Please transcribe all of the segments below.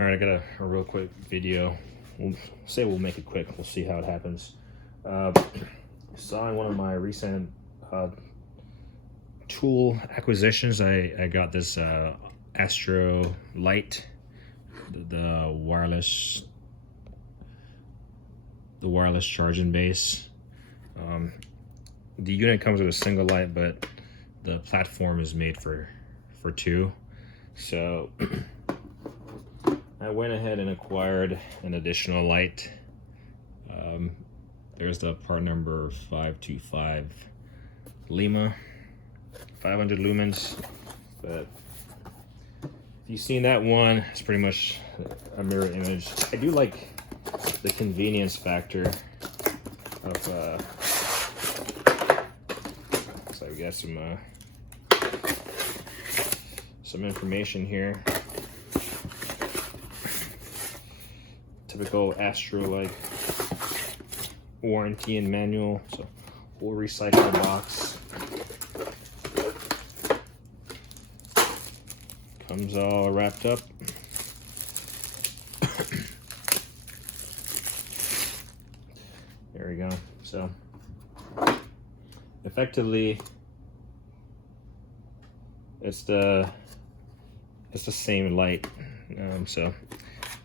All right, I got a real quick video. We'll say we'll make it quick. We'll see how it happens. Saw in one of my recent tool acquisitions, I got this Astro light, the wireless charging base. The unit comes with a single light, but the platform is made for two. So I went ahead and acquired an additional light. There's the part number 525 Lima, 500 lumens. But if you've seen that one, it's pretty much a mirror image. I do like the convenience factor of so we got some information here. Typical Astro like warranty and manual. So we'll recycle the box. Comes all wrapped up. There we go. So effectively, it's the same light. So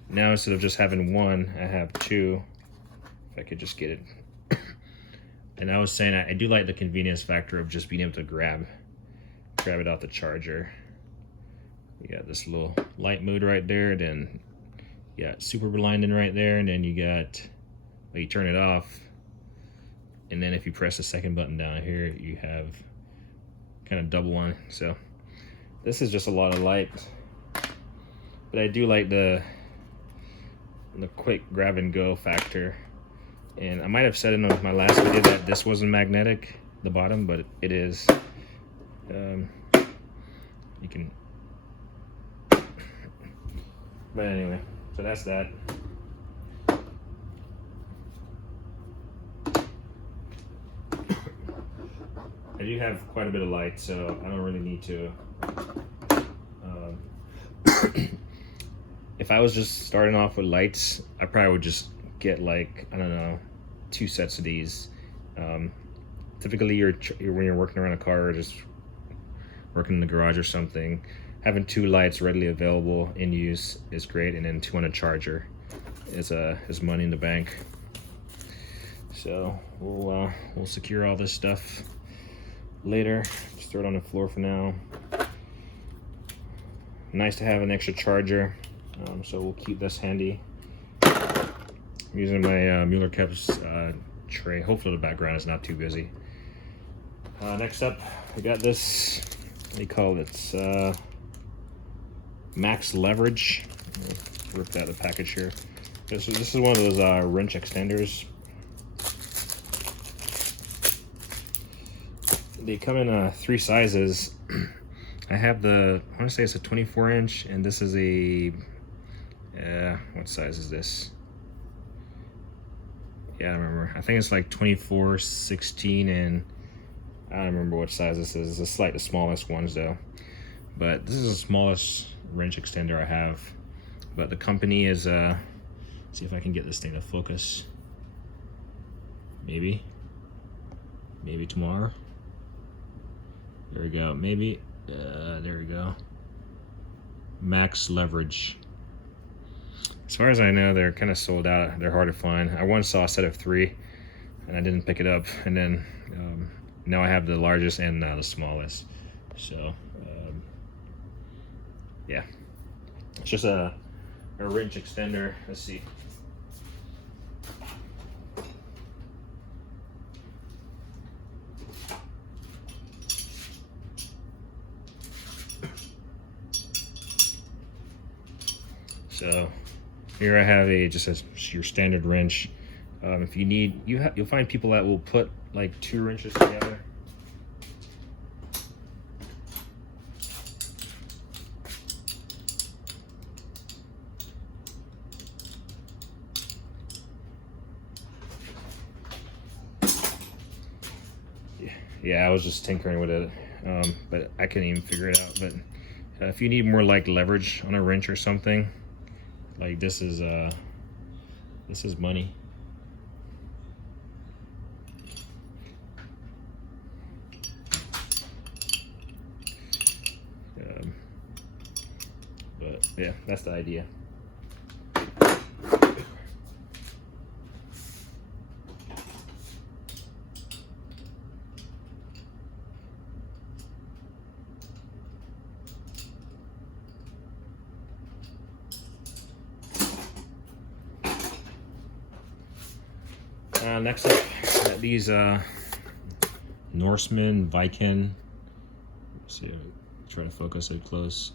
now instead of just having one, I have two. If I could just get it. And I was saying I do like the convenience factor of just being able to grab it off the charger. You got this little light mode right there, then you got super blinding right there, and then you got, well, you turn it off, and then if you press the second button down here, you have kind of double one. So this is just a lot of light, but I do like the quick grab and go factor. And I might have said in my last video that this wasn't magnetic, the bottom, but it is. You can, but anyway, so that's that. I do have quite a bit of light, so I don't really need to. If I was just starting off with lights, I probably would just get like, I don't know, 2 sets of these. Typically when you're working around a car or just working in the garage or something, having 2 lights readily available in use is great, and then 2 on a charger is money in the bank. So we'll secure all this stuff later. Just throw it on the floor for now. Nice to have an extra charger, so we'll keep this handy. I'm using my Mueller Caps tray. Hopefully the background is not too busy. Next up, we got this, what do you call it? It's Maxx Leverage. Ripped out the package here. This is one of those wrench extenders. They come in 3 sizes. I have I want to say it's a 24-inch, and this is a, what size is this? Yeah, I don't remember. I think it's like 24, 16, and I don't remember what size this is. It's like the smallest ones though. But this is the smallest wrench extender I have. But the company is, see if I can get this thing to focus. Maybe tomorrow. There we go. Maybe, there we go. Maxx Leverage. As far as I know, they're kind of sold out. They're hard to find. I once saw a set of 3, and I didn't pick it up. And then now I have the largest and now the smallest. So yeah, it's just a wrench extender. Let's see. So here I have just your standard wrench. If you need, you'll find people that will put like 2 wrenches together. Yeah, I was just tinkering with it, but I couldn't even figure it out. But if you need more like leverage on a wrench or something, Like this is money. But yeah, that's the idea. Next up, got these Norseman Viking. Let's see, try to focus it close.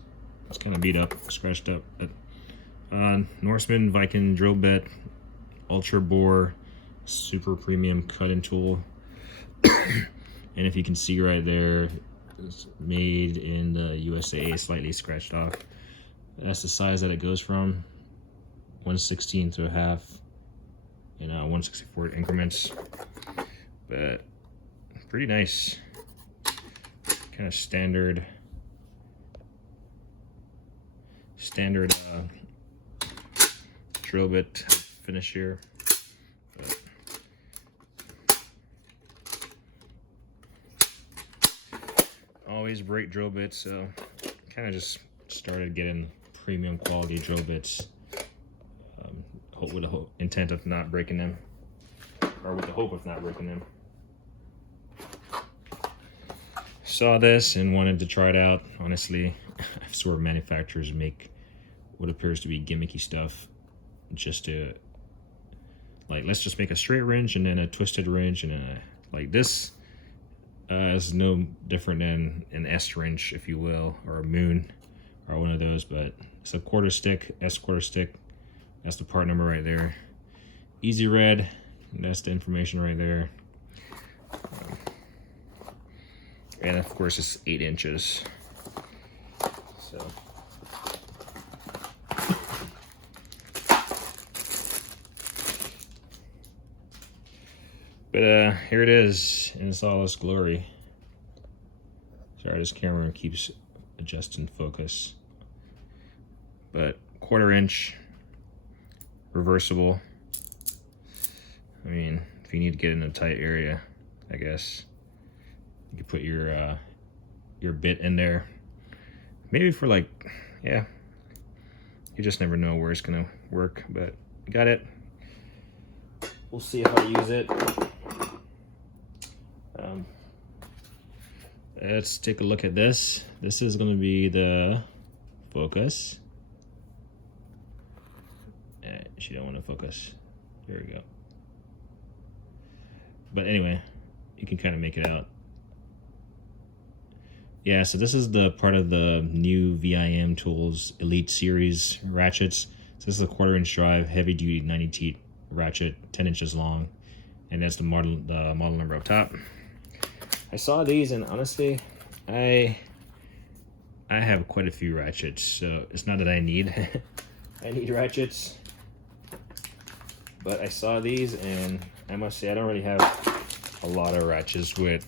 It's kind of beat up, scratched up. But, Norseman Viking drill bit, ultra bore, super premium cutting tool. And if you can see right there, it's made in the USA, slightly scratched off. That's the size that it goes from, 1/16 to a half. 1/64 increments, but pretty nice. Kind of standard drill bit finish here. But always break drill bits, so kind of just started getting premium quality drill bits. With the intent of not breaking them, or with the hope of not breaking them. Saw this and wanted to try it out. Honestly, I swear manufacturers make what appears to be gimmicky stuff just to, like, let's just make a straight wrench and then a twisted wrench, and then like this is no different than an S wrench, if you will, or a Moon, or one of those, but it's a quarter stick, S quarter stick. That's the part number right there. Easy red, and that's the information right there. And of course it's 8 inches. So. But here it is in its all its glory. Sorry, this camera keeps adjusting focus. But 1/4 inch. Reversible. I mean, if you need to get in a tight area, I guess you could put your bit in there. Maybe for like, yeah, you just never know where it's gonna work, but got it. We'll see if I use it. Let's take a look at this. This is gonna be the focus. She don't want to focus. There we go. But anyway, you can kind of make it out. Yeah, so this is the part of the new Vim Tools Elite Series ratchets. So this is a 1/4 inch drive, heavy duty 90 teeth ratchet, 10 inches long, and that's the model number up top. I saw these, and honestly, I have quite a few ratchets, so it's not that I need I need ratchets. But I saw these, and I must say I don't really have a lot of ratchets with,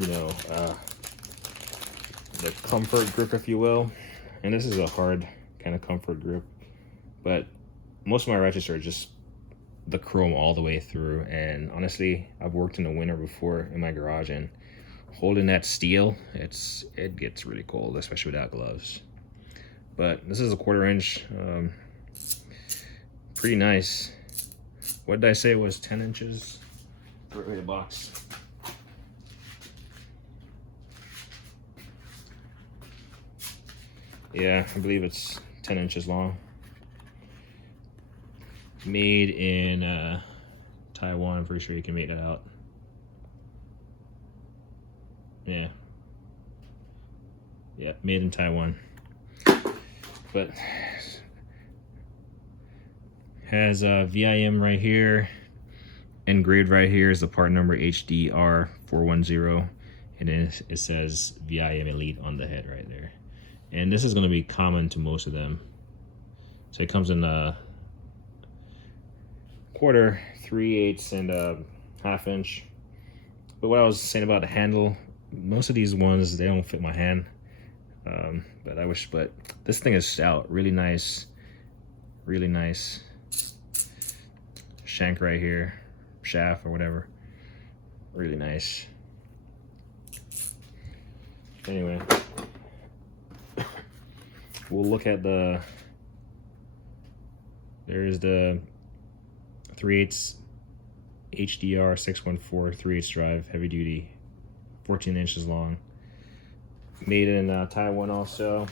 the comfort grip, if you will. And this is a hard kind of comfort grip. But most of my ratchets are just the chrome all the way through. And honestly, I've worked in the winter before in my garage, and holding that steel, it gets really cold, especially without gloves. But this is a 1/4 inch. Pretty nice. What did I say it was? 10 inches? Right away the box. Yeah, I believe it's 10 inches long. Made in Taiwan. I'm pretty sure you can make that out. Yeah. Yeah, made in Taiwan. But has VIM right here, engraved right here is the part number HDR410, and then it says VIM Elite on the head right there. And this is going to be common to most of them. So it comes in a 1/4, 3/8, and a 1/2 inch. But what I was saying about the handle, most of these ones, they don't fit my hand. But this thing is stout, really nice. Really nice shank right here, shaft or whatever. Really nice. Anyway, we'll look at there's the 3/8 HDR 614 3/8 drive, heavy duty, 14 inches long. Made in Taiwan also.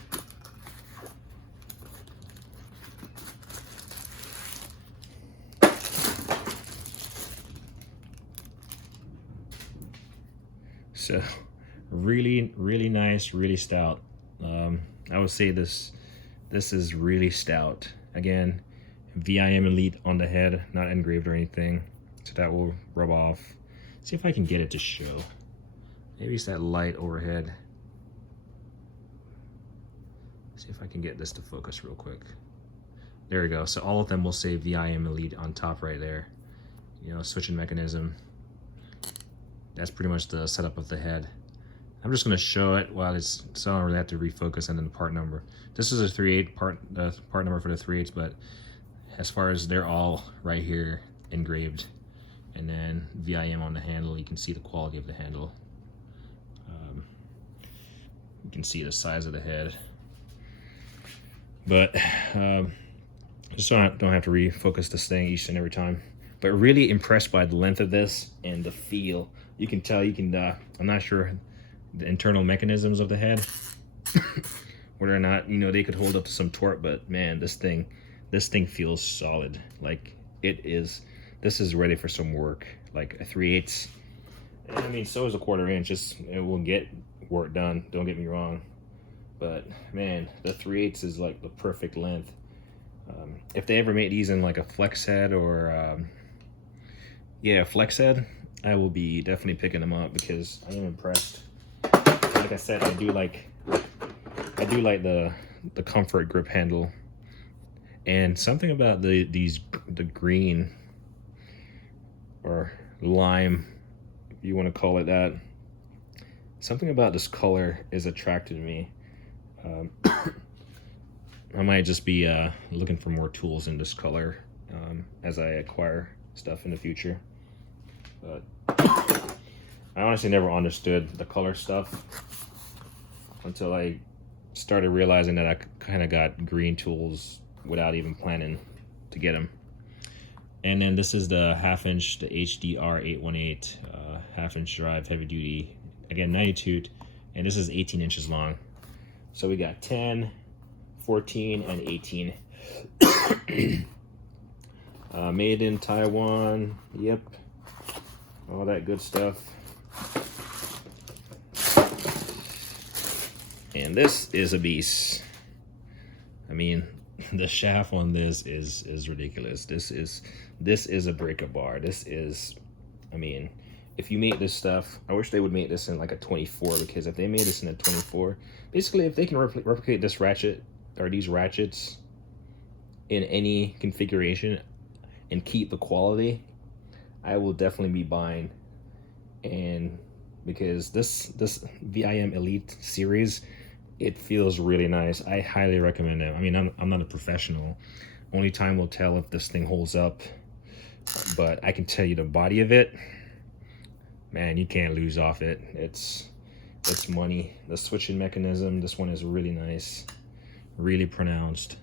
So really nice, really stout. I would say this is really stout. Again, VIM Elite on the head, not engraved or anything, so that will rub off. See if I can get it to show. Maybe it's that light overhead. See if I can get this to focus real quick. There we go. So all of them will say VIM Elite on top right there. You know, switching mechanism. That's pretty much the setup of the head. I'm just going to show it while it's, so I don't really have to refocus, and then the part number. This is a 3/8 part, the part number for the 3/8, but as far as they're all right here engraved, and then VIM on the handle. You can see the quality of the handle. You can see the size of the head, but just so I don't have to refocus this thing each and every time. But really impressed by the length of this and the feel. You can tell, I'm not sure the internal mechanisms of the head, whether or not, you know, they could hold up to some torque, but man, this thing feels solid. Like this is ready for some work. Like a 3/8. I mean, so is a 1/4 inch. It will get work done, don't get me wrong. But man, the 3/8 is like the perfect length. If they ever make these in like a flex head or yeah, flex head, I will be definitely picking them up because I am impressed. Like I said, I do like the comfort grip handle, and something about the green or lime, if you want to call it that. Something about this color is attracted to me. I might just be looking for more tools in this color as I acquire stuff in the future. But I honestly never understood the color stuff until I started realizing that I kind of got green tools without even planning to get them. And then this is the 1/2 inch, the HDR 818 1/2 inch drive, heavy duty, again 92, and this is 18 inches long. So we got 10, 14, and 18. Made in Taiwan. Yep, all that good stuff. And this is a beast. I mean, the shaft on this is ridiculous. This is a breaker bar. This is, I mean, if you make this stuff, I wish they would make this in like a 24, because if they made this in a 24, basically if they can replicate this ratchet or these ratchets in any configuration and keep the quality, I will definitely be buying. And because this VIM Elite series, it feels really nice. I highly recommend it. I mean, I'm not a professional. Only time will tell if this thing holds up. But I can tell you the body of it, man, you can't lose off it. It's money. The switching mechanism, this one is really nice, really pronounced.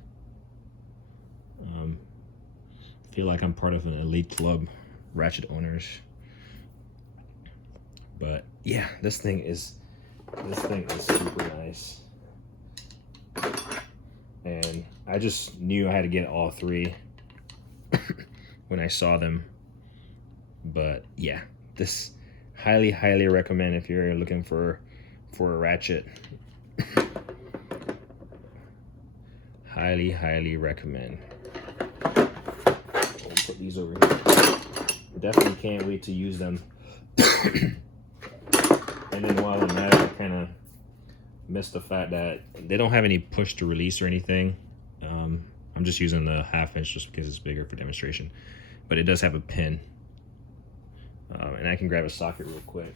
Feel like I'm part of an elite club, ratchet owners. But yeah, this thing is super nice. And I just knew I had to get all three when I saw them. But yeah, this highly recommend if you're looking for a ratchet. highly recommend. We'll put these over here. Definitely can't wait to use them. And then while I'm at it, I kind of missed the fact that they don't have any push to release or anything. I'm just using the 1/2 inch just because it's bigger for demonstration. But it does have a pin. And I can grab a socket real quick.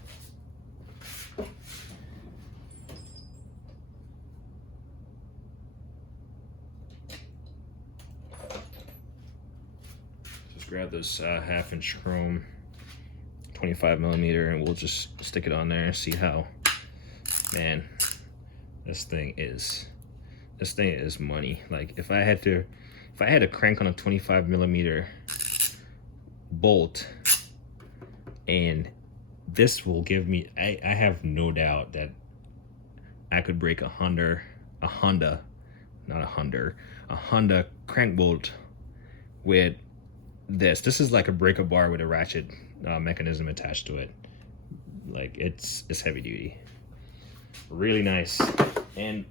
Let's grab this 1/2" chrome 25mm, and we'll just stick it on there and see how. Man, this thing is money. Like if I had to crank on a 25mm bolt, and this will give me, I have no doubt that I could break a Honda crank bolt with this. This is like a breaker bar with a ratchet mechanism attached to it. Like it's heavy duty, really nice. And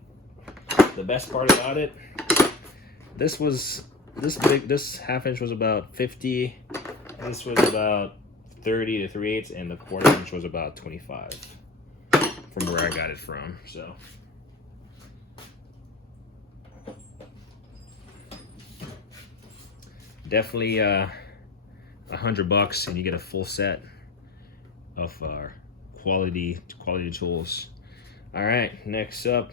the best part about it, this 1/2" was about 50. This was about 30 to 3/8, and the 1/4" was about 25 from where I got it from. So definitely $100, and you get a full set of quality tools. All right, next up,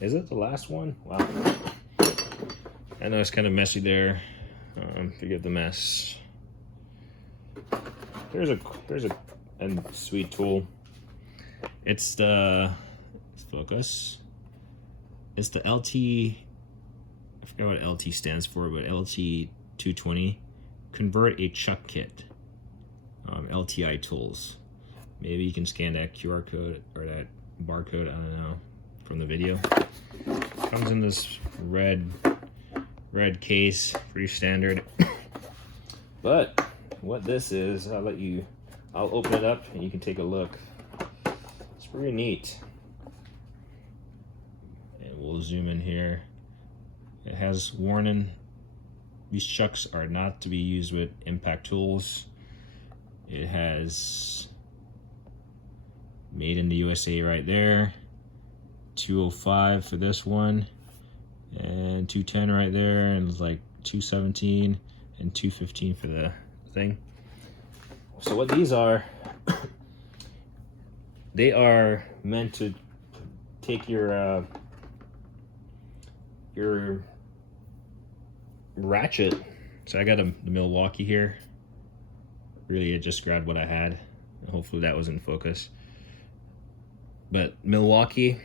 is it the last one? Wow, I know it's kind of messy there. Forgive the mess. There's a sweet tool. It's the, let's focus. It's the LT. I forget what LT stands for, but LT 220. Convert a chuck kit. LTI tools. Maybe you can scan that QR code or that barcode. I don't know, from the video. Comes in this red case, pretty standard. But what this is, I'll open it up and you can take a look. It's pretty neat. And we'll zoom in here. It has warning. These chucks are not to be used with impact tools. It has made in the USA right there. 205 for this one, and 210 right there, and it's like 217 and 215 for the thing. So what these are, they are meant to take your ratchet. So I got the Milwaukee here. Really, I just grabbed what I had. Hopefully that was in focus. But Milwaukee,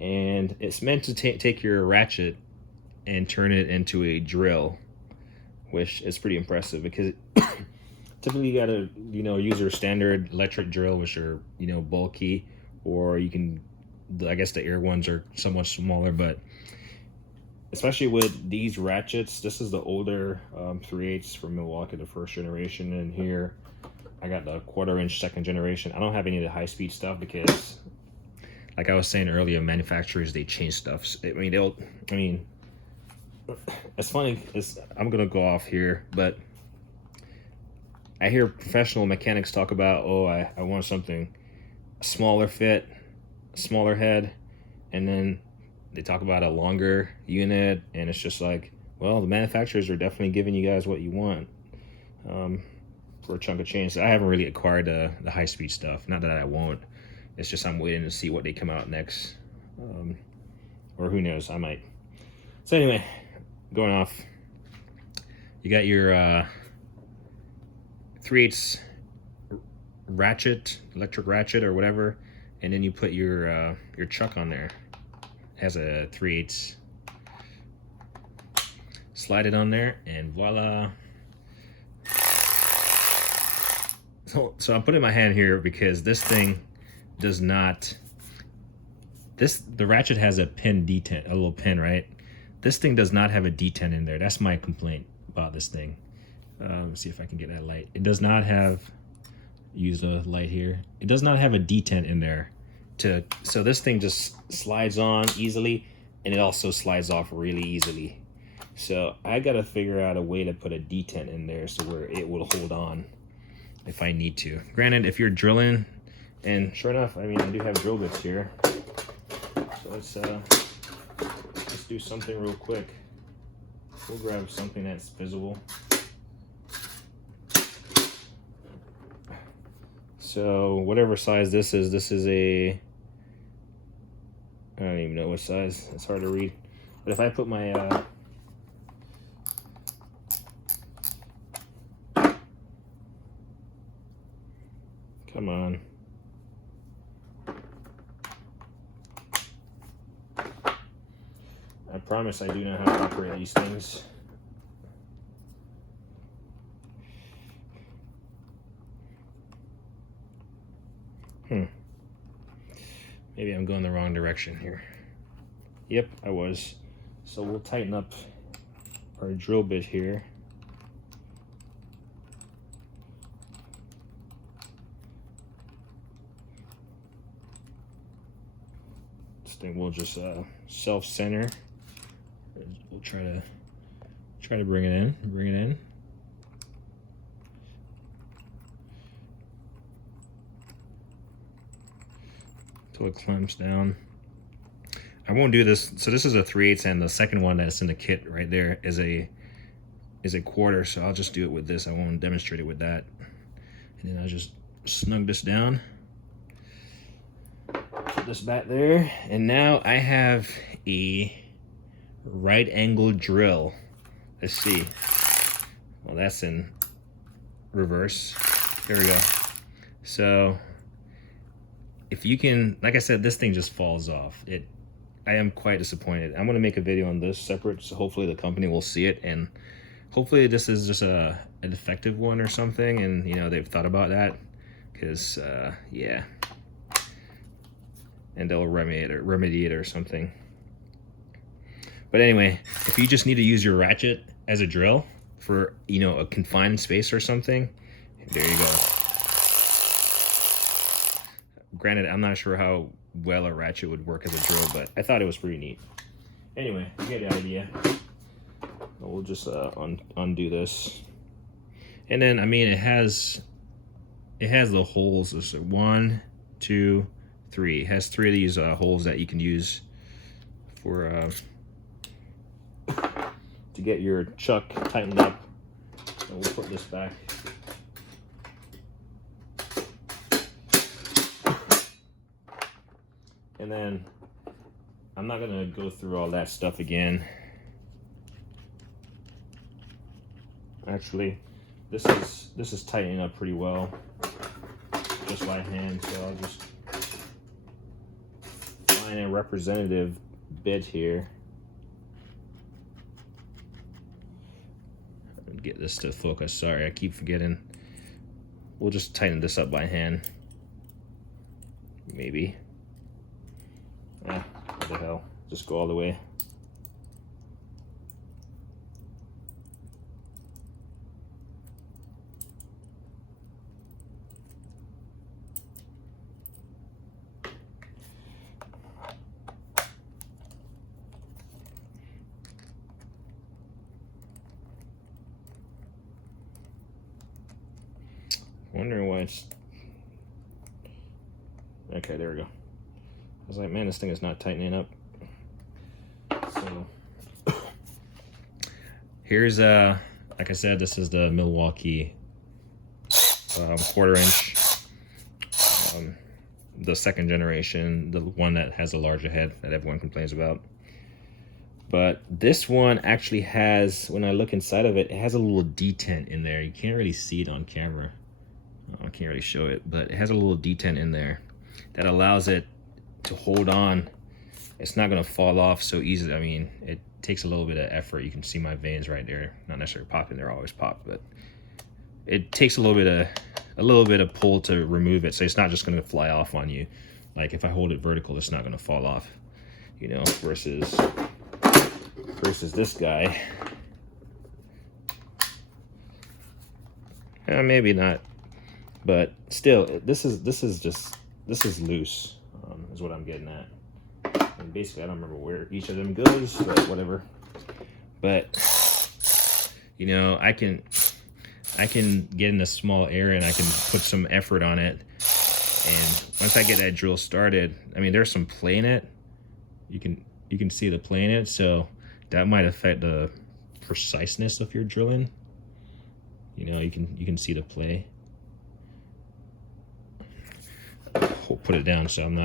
and it's meant to take your ratchet and turn it into a drill, which is pretty impressive because typically you gotta, use your standard electric drill, which are, bulky, or you can, I guess the air ones are somewhat smaller, but especially with these ratchets, this is the older 3/8 from Milwaukee, the first generation, and here I got the 1/4" second generation. I don't have any of the high-speed stuff because, like I was saying earlier, manufacturers, they change stuff. It's funny, I'm gonna go off here, but I hear professional mechanics talk about, oh, I want something smaller fit, smaller head, and then they talk about a longer unit, and it's just like, well, the manufacturers are definitely giving you guys what you want for a chunk of change. So I haven't really acquired the high-speed stuff. Not that I won't. It's just I'm waiting to see what they come out next. Or who knows, I might. So anyway, going off. You got your 3/8 ratchet, electric ratchet or whatever, and then you put your chuck on there. Has a 3/8. Slide it on there, and voila. So I'm putting my hand here because this thing does not. The ratchet has a pin detent, a little pin, right? This thing does not have a detent in there. That's my complaint about this thing. Let's see if I can get that light. It does not have. Use the light here. It does not have a detent in there. So this thing just slides on easily, and it also slides off really easily. So I gotta figure out a way to put a detent in there so where it will hold on if I need to. Granted, if you're drilling, and sure enough, I do have drill bits here. So let's do something real quick. We'll grab something that's visible. So whatever size this is a, I don't even know what size, it's hard to read. But if I put my Come on. I promise I do know how to operate these things. Maybe I'm going the wrong direction here. Yep, I was. So we'll tighten up our drill bit here. This thing will just self-center. We'll try to bring it in. Until it clamps down. I won't do this. So this is a 3/8, and the second one that's in the kit right there is a 1/4. So I'll just do it with this. I won't demonstrate it with that. And then I'll just snug this down. Put this back there, and now I have a right angle drill. Let's see. Well, that's in reverse. There we go. So if you can, like I said, this thing just falls off. I am quite disappointed. I'm gonna make a video on this separate, so hopefully the company will see it, and hopefully this is just a defective one or something, and you know, they've thought about that, because yeah, and they'll remedy it or something. But anyway, if you just need to use your ratchet as a drill for, you know, a confined space or something, there you go. Granted, I'm not sure how well a ratchet would work as a drill, but I thought it was pretty neat. Anyway, you get the idea. We'll just undo this. And then, I mean, it has the holes. There's 1, 2, 3. It has 3 of these holes that you can use for to get your chuck tightened up. So we'll put this back. And then I'm not gonna go through all that stuff again. Actually, this is tightening up pretty well, just by hand. So I'll just find a representative bit here. Get this to focus. Sorry, I keep forgetting. We'll just tighten this up by hand. Maybe. What the hell? Just go all the way. Wondering why it's okay. There we go. I was like, man, this thing is not tightening up. So here's like I said, this is the Milwaukee 1/4 inch, the second generation, the one that has a larger head that everyone complains about. But this one actually has, when I look inside of it, it has a little detent in there. You can't really see it on camera. I can't really show it, but it has a little detent in there that allows it to hold on. It's not going to fall off so easily. I mean, it takes a little bit of effort. You can see my veins right there, not necessarily popping. They're always popped, but it takes a little bit of pull to remove it. So it's not just going to fly off on you. Like if I hold it vertical, it's not going to fall off, you know, versus this guy. Maybe not. But still, this is loose, is what I'm getting at. And basically, I don't remember where each of them goes, but whatever. But you know, I can get in a small area and I can put some effort on it. And once I get that drill started, I mean, there's some play in it. You can see the play in it, so that might affect the preciseness of your drilling. You know, you can see the play. We'll put it down so I'm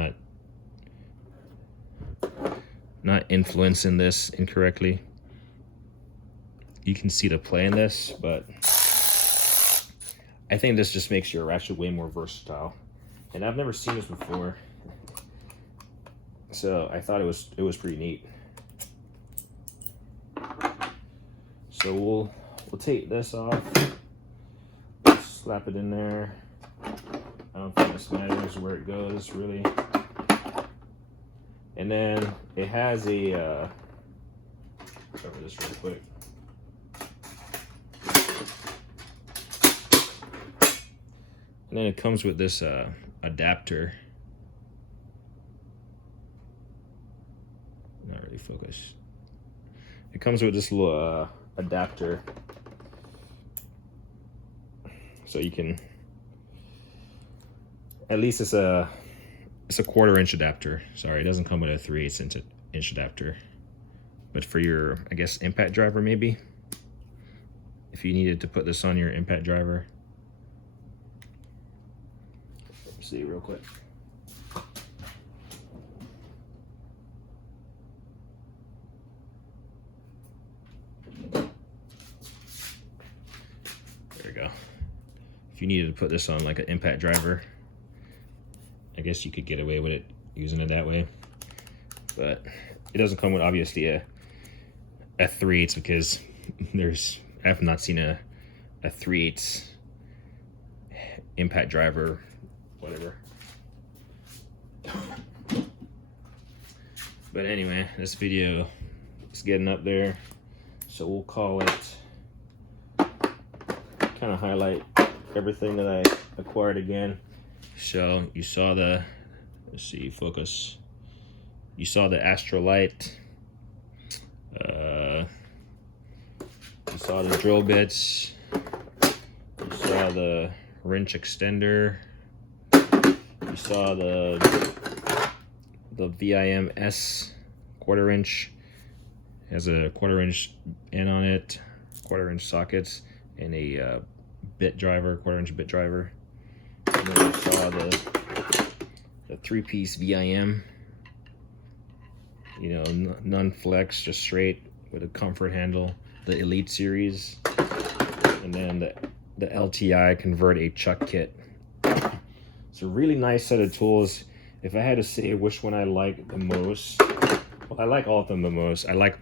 not influencing this incorrectly. You can see the play in this, but I think this just makes your ratchet way more versatile. and I've never seen this before, so I thought it was pretty neat. So we'll take this off, slap it in there. I don't think this matters where it goes really. And then it has a cover this real quick. And then it comes with this adapter. Not really focused. It comes with this little adapter, so you can, at least it's a 1/4 inch adapter. Sorry, it doesn't come with a 3/8 inch adapter, but for your, I guess, impact driver maybe, if you needed to put this on your impact driver. Let's see real quick. There we go. If you needed to put this on like an impact driver, I guess you could get away with it using it that way. But it doesn't come with obviously a 3/8 because I have not seen a 3/8 impact driver, whatever. But anyway, this video is getting up there, so we'll call it, kind of highlight everything that I acquired again. So you saw the, let's see, focus. You saw the Astro light. You saw the drill bits. You saw the wrench extender. You saw the Vim S 1/4 inch. It has a 1/4 inch end on it, 1/4 inch sockets, and a bit driver, 1/4 inch bit driver. And then you saw the 3-piece Vim, you know, none flex, just straight with a comfort handle, the Elite series, and then the LTI Convert a Chuck kit. It's a really nice set of tools. If I had to say which one I like the most, well, I like all of them the most. I like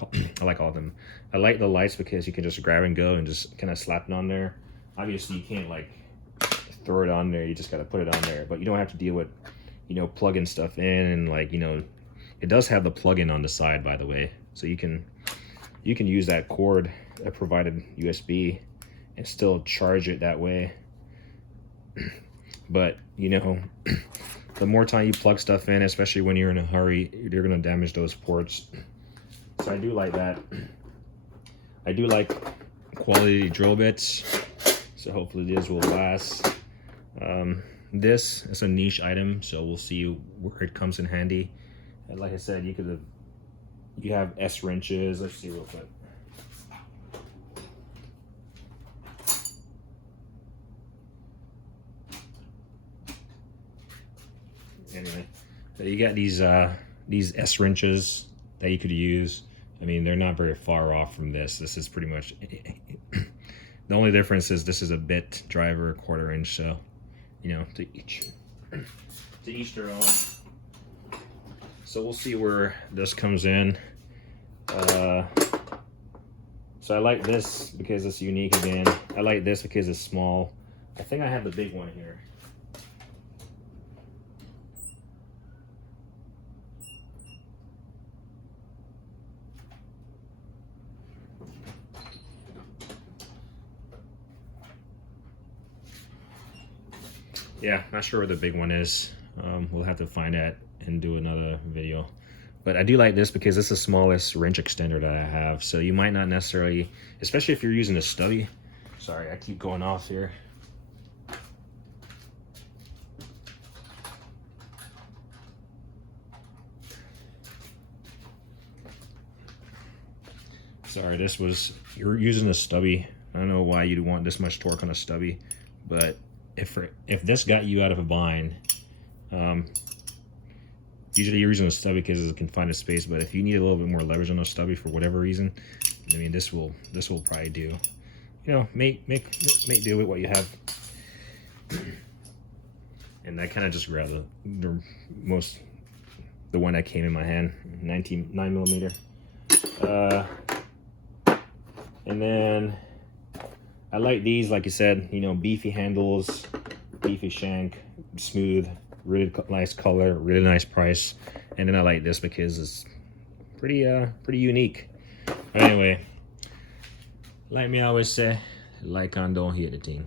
all of them. I like the lights because you can just grab and go and just kind of slap it on there. Obviously, you can't like throw it on there. You just got to put it on there. But you don't have to deal with, you know, plugging stuff in, and like, you know, it does have the plug-in on the side, by the way. So you can use that cord, that provided USB, and still charge it that way. But, you know, the more time you plug stuff in, especially when you're in a hurry, you're going to damage those ports. So I do like that. I do like quality drill bits, so hopefully these will last. This is a niche item, so we'll see where it comes in handy. And like I said, you have S wrenches. Let's see real quick. Anyway, you got these S wrenches that you could use. I mean, they're not very far off from this. This is pretty much the only difference is this is a bit driver, 1/4 inch. So, you know, to each their own. So we'll see where this comes in. So I like this because it's unique again. I like this because it's small. I think I have the big one here. Yeah, not sure where the big one is. We'll have to find that and do another video. But I do like this because it's the smallest wrench extender that I have. So you might not necessarily, especially if you're using a stubby. Sorry, I keep going off here. Sorry, this was, you're using a stubby. I don't know why you'd want this much torque on a stubby, but if this got you out of a bind, usually you're using a stubby because it can find a space, but if you need a little bit more leverage on a stubby for whatever reason, I mean, this will probably do. You know, make do with what you have. And I kind of just grabbed the one that came in my hand, 9mm. And then I like these, like you said, you know, beefy handles, beefy shank, smooth, really nice color, really nice price. And then I like this because it's pretty unique. But anyway, like me always say, like and don't hate the thing.